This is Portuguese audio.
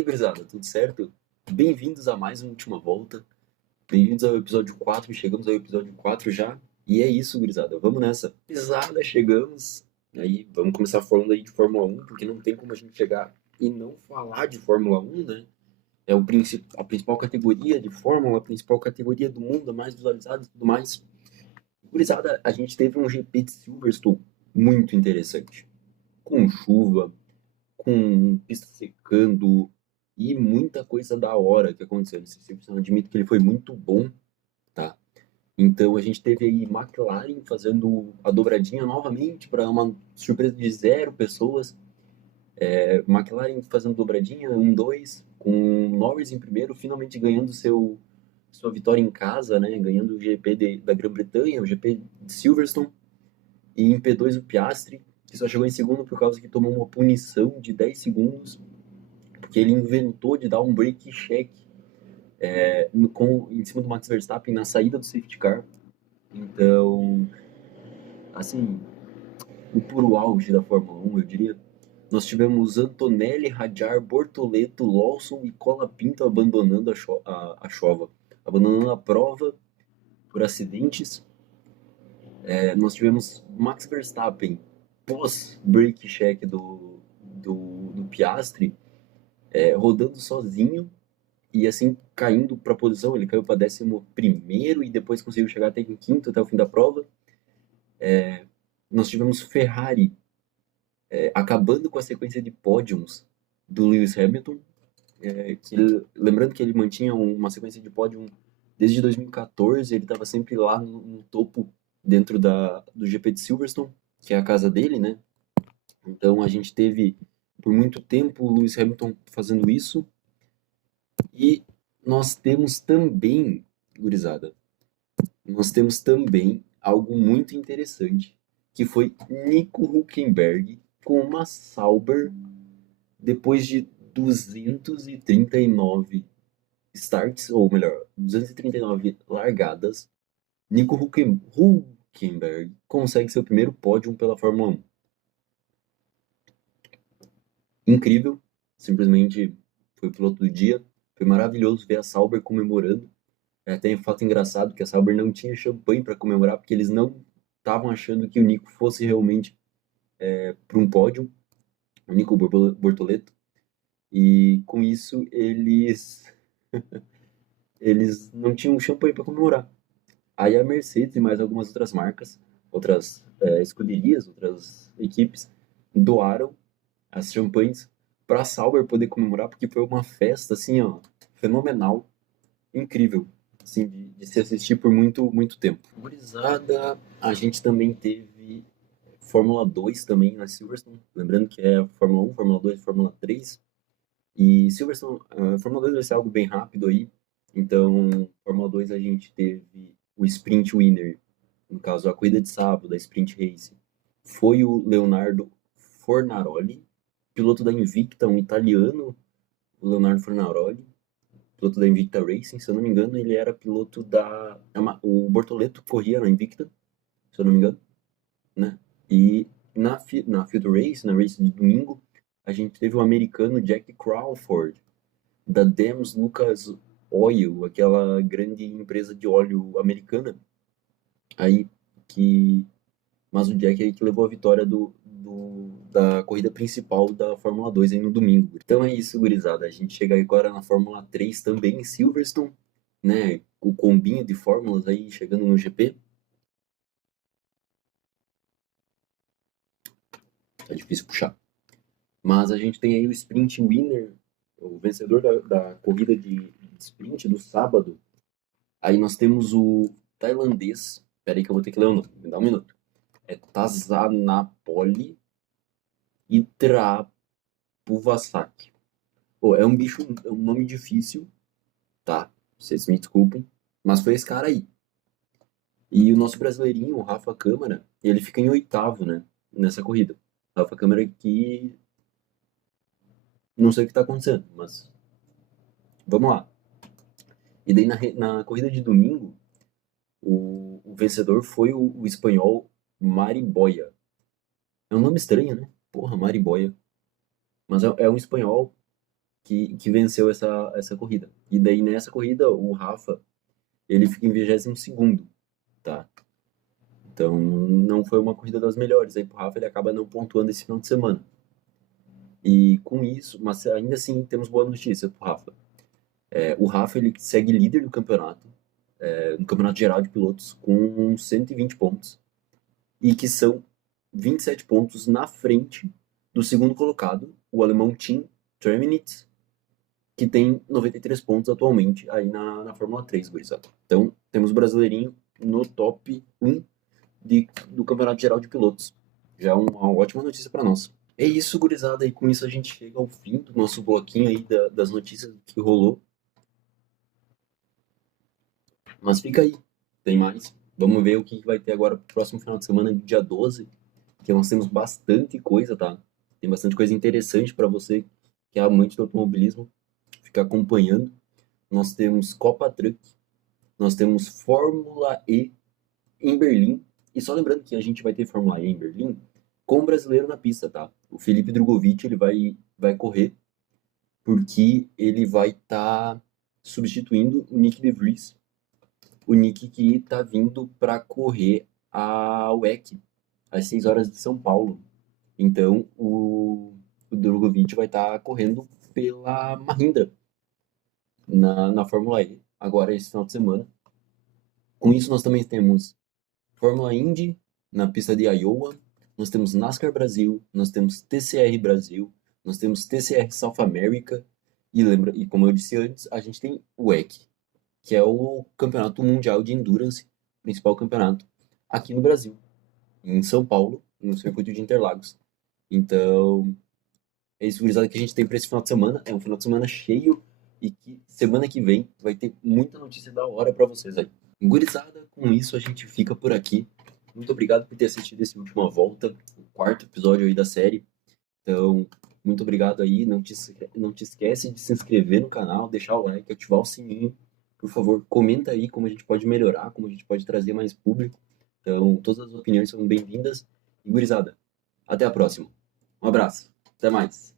aí, gurizada, tudo certo? Bem-vindos a mais uma última volta. Bem-vindos ao episódio 4. Chegamos ao episódio 4 já. E é isso, gurizada. Vamos nessa. Pisada, chegamos. Aí, vamos começar falando aí de Fórmula 1, porque não tem como a gente chegar e não falar de Fórmula 1, né? É a principal categoria de Fórmula, a principal categoria do mundo, a mais visualizada e tudo mais. Gurizada, a gente teve um GP de Silverstone muito interessante. Com chuva, com pista secando e muita coisa da hora que aconteceu. Esse Simpson, eu admito que ele foi muito bom, tá? Então a gente teve aí McLaren fazendo a dobradinha novamente para uma surpresa de 0 pessoas. McLaren fazendo dobradinha, 1-2, com Norris em primeiro, finalmente ganhando sua vitória em casa, né? Ganhando o GP da Grã-Bretanha, o GP de Silverstone. E em P2 o Piastri, que só chegou em segundo por causa que tomou uma punição de 10 segundos porque ele inventou de dar um break check em cima do Max Verstappen na saída do safety car. Então, assim, o puro auge da Fórmula 1, eu diria. Nós tivemos Antonelli, Hadjar, Bortoleto, Lawson e Colapinto abandonando a chova, abandonando a prova por acidentes. Nós tivemos Max Verstappen pós break check do Piastri, rodando sozinho e assim caindo para a posição. Ele caiu para 11º e depois conseguiu chegar até em quinto até o fim da prova. Nós tivemos Ferrari acabando com a sequência de pódios do Lewis Hamilton, lembrando que ele mantinha uma sequência de pódio desde 2014. Ele estava sempre lá no topo dentro do GP de Silverstone, que é a casa dele, né? Então a gente teve por muito tempo o Lewis Hamilton fazendo isso. E nós temos também, gurizada, nós temos também algo muito interessante, que foi Nico Hülkenberg com uma Sauber depois de 239 starts, ou melhor, 239 largadas. Nico Hülkenberg consegue seu primeiro pódio pela Fórmula 1. Incrível, simplesmente foi o piloto do dia. Foi maravilhoso ver a Sauber comemorando. Tem um fato engraçado que a Sauber não tinha champanhe para comemorar, porque eles não estavam achando que o Nico fosse realmente para um pódio, o Nico Bortoleto, e com isso eles não tinham champanhe para comemorar. Aí a Mercedes e mais algumas outras marcas, outras escuderias, outras equipes, doaram as champanhes para a Sauber poder comemorar, porque foi uma festa assim, ó, fenomenal, incrível, assim, de se assistir por muito, muito tempo. Gurizada, a gente também teve Fórmula 2 também na Silverstone, lembrando que é Fórmula 1, Fórmula 2 e Fórmula 3. E Silverstone, Fórmula 2 vai ser algo bem rápido aí, então Fórmula 2 a gente teve o Sprint Winner, no caso a corrida de sábado da Sprint Race, foi o Leonardo Fornaroli, piloto da Invicta, um italiano, o Leonardo Fornaroli, piloto da Invicta Racing. Se eu não me engano, ele era piloto o Bortoleto corria na Invicta, se eu não me engano, né? E na Field Race, na race de domingo, a gente teve o americano Jack Crawford, da Dems Lucas Oil, aquela grande empresa de óleo americana, aí que mas o Jack aí que levou a vitória da corrida principal da Fórmula 2 aí no domingo. Então é isso, gurizada. A gente chega agora na Fórmula 3 também em Silverstone, né? O combinho de fórmulas aí chegando no GP. Tá difícil puxar. Mas a gente tem aí o Sprint Winner, o vencedor da corrida de sprint do sábado. Aí nós temos o tailandês. Pera aí que eu vou ter que ler o nome. Me dá um minuto. É Tazanapoli Itrapuvasaki. Pô, é um bicho, é um nome difícil, tá? Vocês me desculpem, mas foi esse cara aí. E o nosso brasileirinho, o Rafa Câmara, ele fica em oitavo, né? Nessa corrida. Rafa Câmara que não sei o que tá acontecendo, mas vamos lá. E daí na corrida de domingo, o vencedor foi o espanhol Mariboia. É um nome estranho, né? Porra, Mariboia. Mas é um espanhol que venceu essa corrida. E daí nessa corrida, o Rafa, ele fica em 22º, tá? Então não foi uma corrida das melhores. Aí pro Rafa ele acaba não pontuando esse final de semana. E com isso, mas ainda assim temos boa notícia pro Rafa. O Rafa ele segue líder do campeonato, no campeonato geral de pilotos, com 120 pontos. E que são 27 pontos na frente do segundo colocado, o alemão Tim Tremnitz, que tem 93 pontos atualmente aí na Fórmula 3, gurizada. Então, temos o brasileirinho no top 1 do Campeonato Geral de Pilotos. Já é uma ótima notícia para nós. É isso, gurizada, e com isso a gente chega ao fim do nosso bloquinho aí das notícias que rolou. Mas fica aí, tem mais. Vamos ver o que vai ter agora pro próximo final de semana, dia 12, que nós temos bastante coisa, tá? Tem bastante coisa interessante para você que é amante do automobilismo, ficar acompanhando. Nós temos Copa Truck, nós temos Fórmula E em Berlim. E só lembrando que a gente vai ter Fórmula E em Berlim com o brasileiro na pista, tá? O Felipe Drogovic, ele vai correr porque ele vai estar substituindo o Nick De Vries, o Nick que tá vindo para correr a WEC às 6 horas de São Paulo. Então, o Drogovic vai estar correndo pela Mahindra na Fórmula E, agora esse final de semana. Com isso, nós também temos Fórmula Indy na pista de Iowa, nós temos NASCAR Brasil, nós temos TCR Brasil, nós temos TCR South America, e como eu disse antes, a gente tem o WEC, que é o Campeonato Mundial de Endurance, principal campeonato, aqui no Brasil, em São Paulo, no circuito de Interlagos. Então, é isso, gurizada, que a gente tem para esse final de semana. É um final de semana cheio e que semana que vem vai ter muita notícia da hora para vocês aí. Gurizada, com isso a gente fica por aqui. Muito obrigado por ter assistido esse Última Volta, o quarto episódio aí da série. Então, muito obrigado aí. Não te esquece de se inscrever no canal, deixar o like, ativar o sininho. Por favor, comenta aí como a gente pode melhorar, como a gente pode trazer mais público. Então, todas as opiniões são bem-vindas. E, gurizada, até a próxima. Um abraço. Até mais.